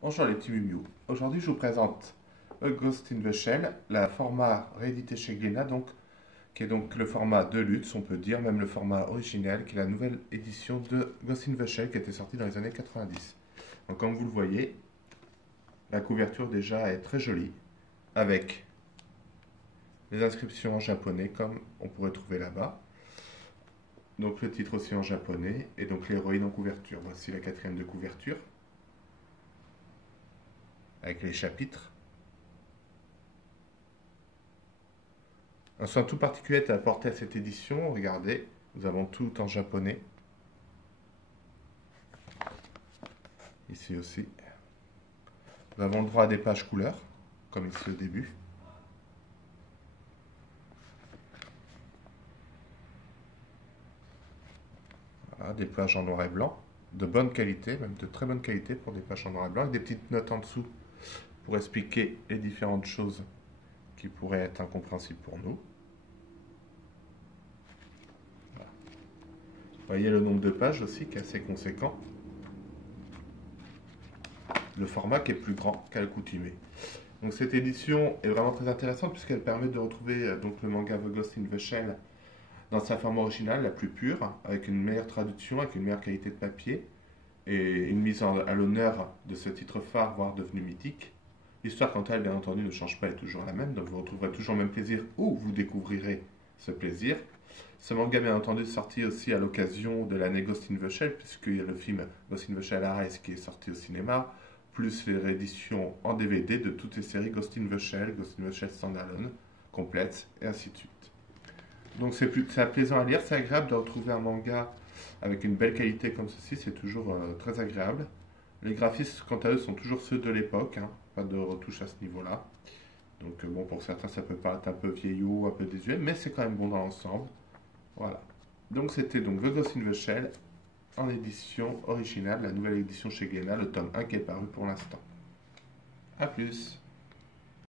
Bonjour les petits Miu. Aujourd'hui, je vous présente A Ghost in the Shell, la format réédité chez Glénat, qui est donc le format de luxe, on peut dire, même le format original, qui est la nouvelle édition de Ghost in the Shell qui était sortie dans les années 90. Donc, comme vous le voyez, la couverture déjà est très jolie, avec les inscriptions en japonais, comme on pourrait trouver là-bas. Donc, le titre aussi en japonais, et donc l'héroïne en couverture. Voici la quatrième de couverture, avec les chapitres. Un soin tout particulier est apporté à cette édition. Regardez, nous avons tout en japonais. Ici aussi. Nous avons le droit à des pages couleurs, comme ici au début. Voilà, des pages en noir et blanc, de bonne qualité, même de très bonne qualité pour des pages en noir et blanc, avec des petites notes en dessous pour expliquer les différentes choses qui pourraient être incompréhensibles pour nous. Voilà. Vous voyez le nombre de pages aussi qui est assez conséquent. Le format qui est plus grand qu'à l'accoutumée. Donc cette édition est vraiment très intéressante puisqu'elle permet de retrouver donc le manga The Ghost in the Shell dans sa forme originale, la plus pure, avec une meilleure traduction, avec une meilleure qualité de papier et une mise à l'honneur de ce titre phare, voire devenu mythique. L'histoire, quant à elle, bien entendu, ne change pas, elle est toujours la même, donc vous retrouverez toujours le même plaisir ou vous découvrirez ce plaisir. Ce manga, bien entendu, est sorti aussi à l'occasion de l'année Ghost in the Shell, puisqu'il y a le film Ghost in the Shell Arise qui est sorti au cinéma, plus les rééditions en DVD de toutes les séries Ghost in the Shell, Ghost in the Shell Standalone, complètes, et ainsi de suite. Donc c'est plaisant à lire, c'est agréable de retrouver un manga avec une belle qualité comme ceci, c'est toujours très agréable. Les graphismes, quant à eux, sont toujours ceux de l'époque, hein, pas de retouches à ce niveau-là. Donc bon, pour certains, ça peut paraître un peu vieillot, un peu désuet, mais c'est quand même bon dans l'ensemble. Voilà. Donc c'était donc The Ghost in the Shell en édition originale, la nouvelle édition chez Glénat, le tome 1 qui est paru pour l'instant. A plus.